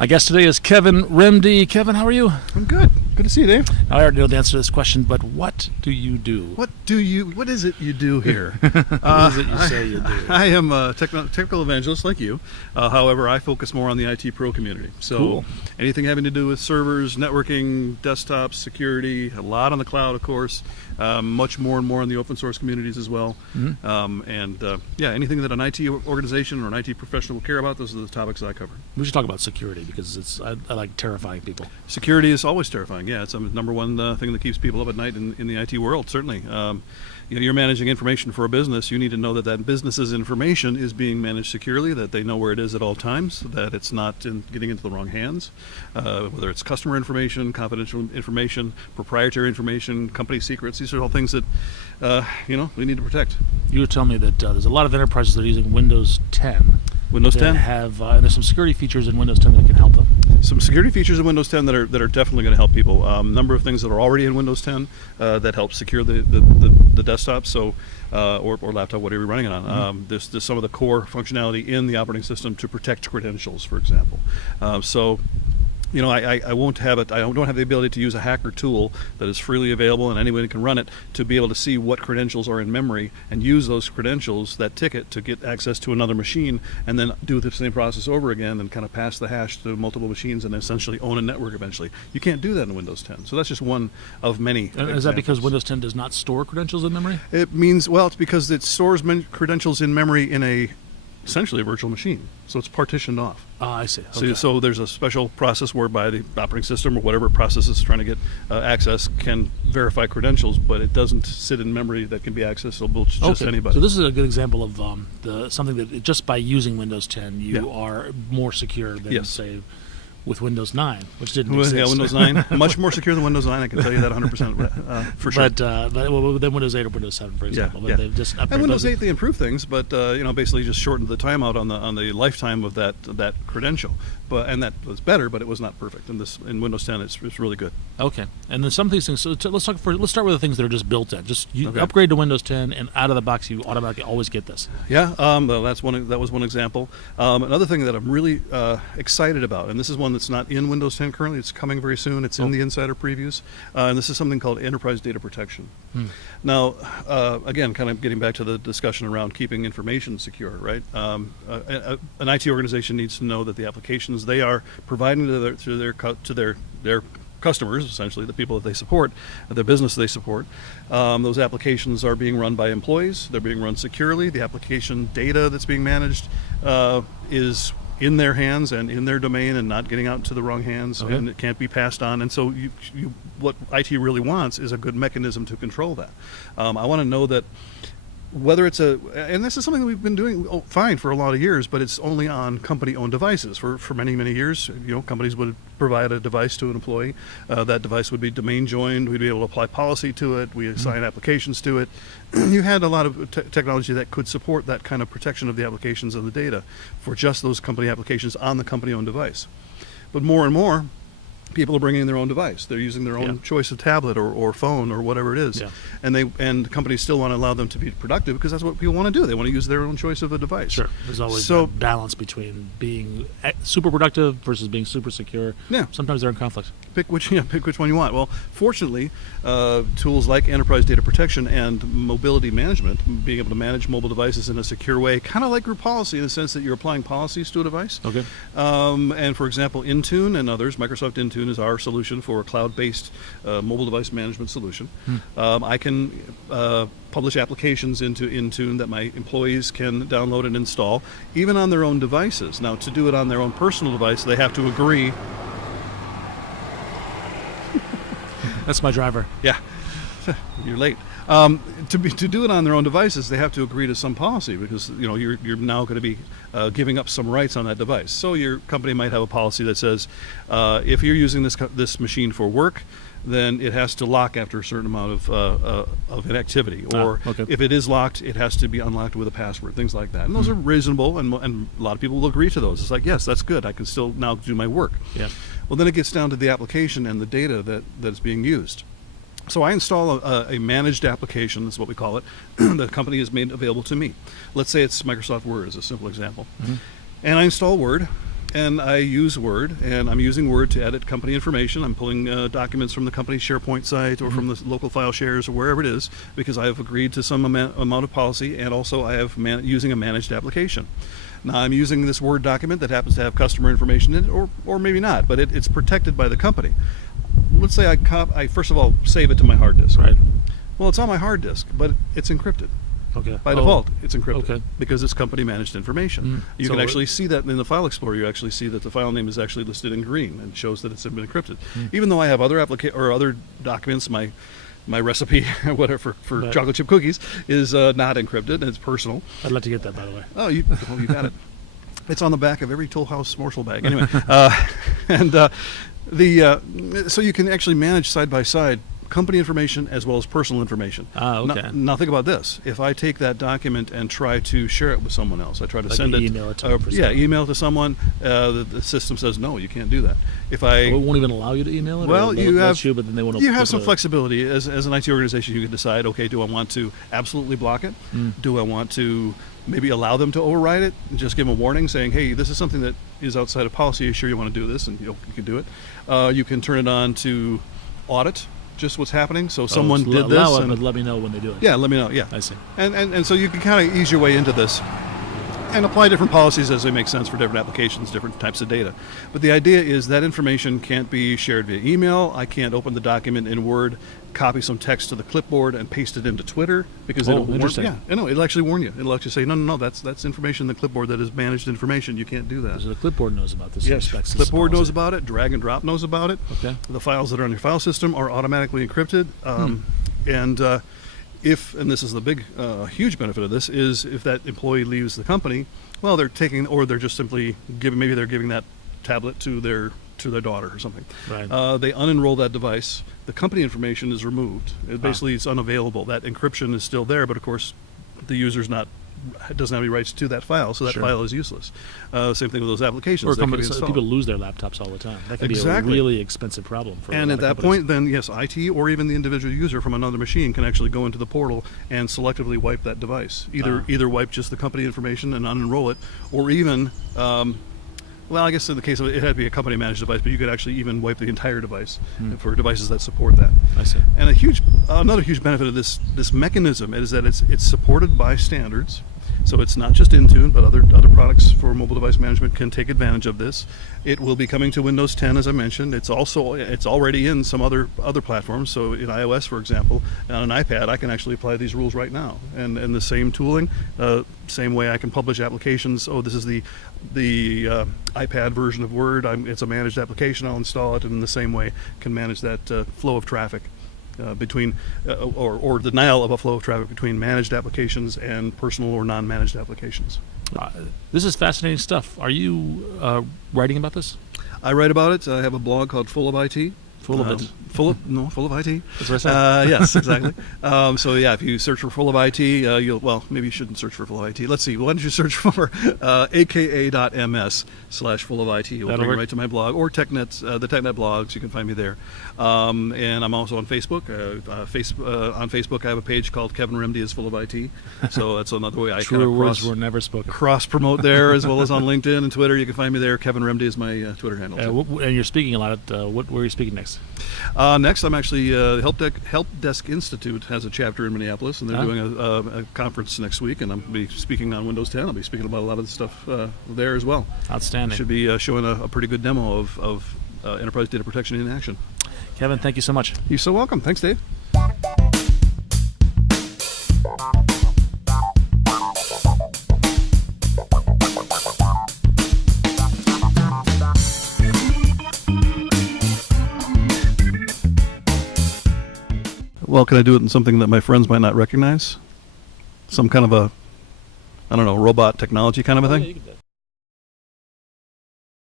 My guest today is Kevin Remde. Kevin, how are you? I'm good. Good to see you, Dave. I already know the answer to this question, but what do you do? What is it you do here? What is it you say you do? I am a technical evangelist like you. However, I focus more on the IT pro community. So Cool. anything having to do with servers, networking, desktops, security, a lot on the cloud, of course, much more and more in the open source communities as well. Mm-hmm. Anything that an IT organization or an IT professional will care about, those are the topics that I cover. We should talk about security because I like terrifying people. Security is always terrifying. Yeah, it's the number one thing that keeps people up at night in the IT world, certainly. You're managing information for a business. You need to know that that business's information is being managed securely, that they know where it is at all times, that it's not getting into the wrong hands, whether it's customer information, confidential information, proprietary information, company secrets. These are all things that we need to protect. You were telling me that there's a lot of enterprises that are using Windows 10. Windows 10 have and there's some security features in Windows 10 that can help them. Some security features in Windows 10 that are definitely going to help people. Number of things that are already in Windows 10 that help secure the desktop, or laptop, whatever you're running it on. Mm-hmm. There's some of the core functionality in the operating system to protect credentials, for example. I won't have it. I don't have the ability to use a hacker tool that is freely available and anyone can run it to be able to see what credentials are in memory and use those credentials, that ticket, to get access to another machine and then do the same process over again and kind of pass the hash to multiple machines and essentially own a network eventually. You can't do that in Windows 10. So that's just one of many examples. Is that because Windows 10 does not store credentials in memory? It means, it's because it stores credentials in memory in essentially a virtual machine. So it's partitioned off. I see. Okay. So there's a special process whereby the operating system or whatever process is trying to get access can verify credentials, but it doesn't sit in memory that can be accessible to just anybody. So this is a good example of something that just by using Windows 10 you are more secure than, say, with Windows 9, which didn't exist. Yeah, Windows 9, much more secure than Windows 9, I can tell you that 100% for sure. But then Windows 8 or Windows 7, for example. But they've just and Windows 8, they improved things, but basically just shortened the timeout on the lifetime of that credential. And that was better, but it was not perfect. In Windows 10, it's really good. Okay. And then some of these things. So let's start with the things that are just built in. Upgrade to Windows 10, and out of the box, you automatically always get this. Yeah. That was one example. Another thing that I'm really excited about, and this is one that's not in Windows 10 currently. It's coming very soon. It's in the insider previews, and this is something called enterprise data protection. Now, again, kind of getting back to the discussion around keeping information secure, right? An IT organization needs to know that the applications they are providing to their customers, essentially the people that they support, the business they support, those applications are being run by employees. They're being run securely. The application data that's being managed is in their hands and in their domain and not getting out into the wrong hands, and it can't be passed on. And so what IT really wants is a good mechanism to control that. I want to know that whether it's and this is something that we've been doing fine for a lot of years, but it's only on company-owned devices. For many, many years, companies would provide a device to an employee. That device would be domain joined. We'd be able to apply policy to it. We assign applications to it. You had a lot of technology that could support that kind of protection of the applications and the data for just those company applications on the company-owned device. But more and more, people are bringing their own device. They're using their own choice of tablet or phone or whatever it is, and companies still want to allow them to be productive because that's what people want to do. They want to use their own choice of a device. Sure. There's always a balance between being super productive versus being super secure. Yeah. Sometimes they're in conflict. Pick which one you want. Well, fortunately, tools like enterprise data protection and mobility management, being able to manage mobile devices in a secure way, kind of like group policy in the sense that you're applying policies to a device. Okay. And for example, Intune and others, Microsoft Intune is our solution for a cloud-based mobile device management solution. I can publish applications into Intune that my employees can download and install, even on their own devices. Now, to do it on their own personal device, they have to agree. That's my driver. Yeah, you're late. To do it on their own devices, they have to agree to some policy because you're now going to be giving up some rights on that device. So your company might have a policy that says if you're using this machine for work, then it has to lock after a certain amount of inactivity, or if it is locked, it has to be unlocked with a password, things like that. And those are reasonable, and a lot of people will agree to those. It's like, yes, that's good. I can still now do my work. Yeah. Well, then it gets down to the application and the data that's being used. So I install a managed application, that's what we call it, the company has made available to me. Let's say it's Microsoft Word as a simple example. And I install Word, and I use Word, and I'm using Word to edit company information. I'm pulling documents from the company's SharePoint site or from the local file shares or wherever it is, because I have agreed to some amount of policy, and also I have using a managed application. Now I'm using this Word document that happens to have customer information in it, or maybe not, but it's protected by the company. Let's say I first of all save it to my hard disk. Right. Well, it's on my hard disk, but it's encrypted. Okay. By default, it's encrypted okay. because it's company managed information. You So can actually see that in the File Explorer. You actually see that the file name is actually listed in green and shows that it's been encrypted. Even though I have other other documents, my recipe, whatever for chocolate chip cookies is not encrypted and it's personal. I'd like to get that, by the way. Oh, you got it. It's on the back of every Toll House morsel bag. Anyway, so you can actually manage side by side company information as well as personal information. Okay. Now think about this. If I take that document and try to share it with someone else, I try to send it. Email it to them. Email to someone. The system says no, you can't do that. If I it won't even allow you to email it. Well, you but then they won't. You have some flexibility as an IT organization. You can decide. Okay, do I want to absolutely block it? Do I want to maybe allow them to override it and just give them a warning saying, hey, this is something that is outside of policy. Are you sure you want to do this? And you can do it. You can turn it on to audit just what's happening. So someone did this. Allow it, but let me know when they do it. Yeah, let me know. Yeah. I see. And so you can kind of ease your way into this and apply different policies as they make sense for different applications, different types of data. But the idea is that information can't be shared via email. I can't open the document in Word, copy some text to the clipboard and paste it into Twitter because it'll interesting. it'll actually warn you. It'll actually say, no, that's information in the clipboard that is managed information. You can't do that. So the clipboard knows about this. Yes, clipboard knows about it. Drag and drop knows about it. Okay. The files that are on your file system are automatically encrypted. And and this is the big, huge benefit of this, is if that employee leaves the company, well, they're just simply giving that tablet to their daughter or something. Right. They unenroll that device. The company information is removed. Basically, it's unavailable. That encryption is still there, but of course, the user's doesn't have any rights to that file, so that file is useless. Same thing with those applications. Or people lose their laptops all the time. That can be a really expensive problem for And a lot at of that companies. point, then, yes, IT or even the individual user from another machine can actually go into the portal and selectively wipe that device. Either wipe just the company information and unenroll it, or even, well, I guess in the case of it had to be a company-managed device, but you could actually even wipe the entire device for devices that support that. I see. And another huge benefit of this mechanism is that it's supported by standards. So it's not just Intune, but other products for mobile device management can take advantage of this. It will be coming to Windows 10, as I mentioned. It's already in some other platforms. So in iOS, for example, on an iPad, I can actually apply these rules right now. And the same tooling, same way I can publish applications. Oh, this is the iPad version of Word. It's a managed application. I'll install it, and in the same way can manage that flow of traffic. Between or denial of a flow of traffic between managed applications and personal or non-managed applications. This is fascinating stuff. Are you writing about this? I write about it. I have a blog called Full of IT. Full of it. Full of IT. That's what I said. Yes, exactly. So yeah, if you search for Full of IT, maybe you shouldn't search for Full of IT. Let's see. Why don't you search for aka.ms/Full of IT? It will bring you right to my blog or TechNet, the TechNet blogs. You can find me there. And I'm also on Facebook. On Facebook, I have a page called Kevin Remde is Full of IT. So that's another way I Truer words were never spoken. Cross promote there, as well as on LinkedIn and Twitter. You can find me there. Kevin Remde is my Twitter handle. And you're speaking a lot at where are you speaking next? Next, I'm actually the Help Desk Institute has a chapter in Minneapolis, and they're doing a conference next week, and I'm going to be speaking on Windows 10. I'll be speaking about a lot of the stuff there as well. Outstanding. Should be showing a pretty good demo of enterprise data protection in action. Kevin, thank you so much. You're so welcome. Thanks, Dave. Well, can I do it in something that my friends might not recognize? Some kind of robot technology kind of a thing? Yeah, you can do it.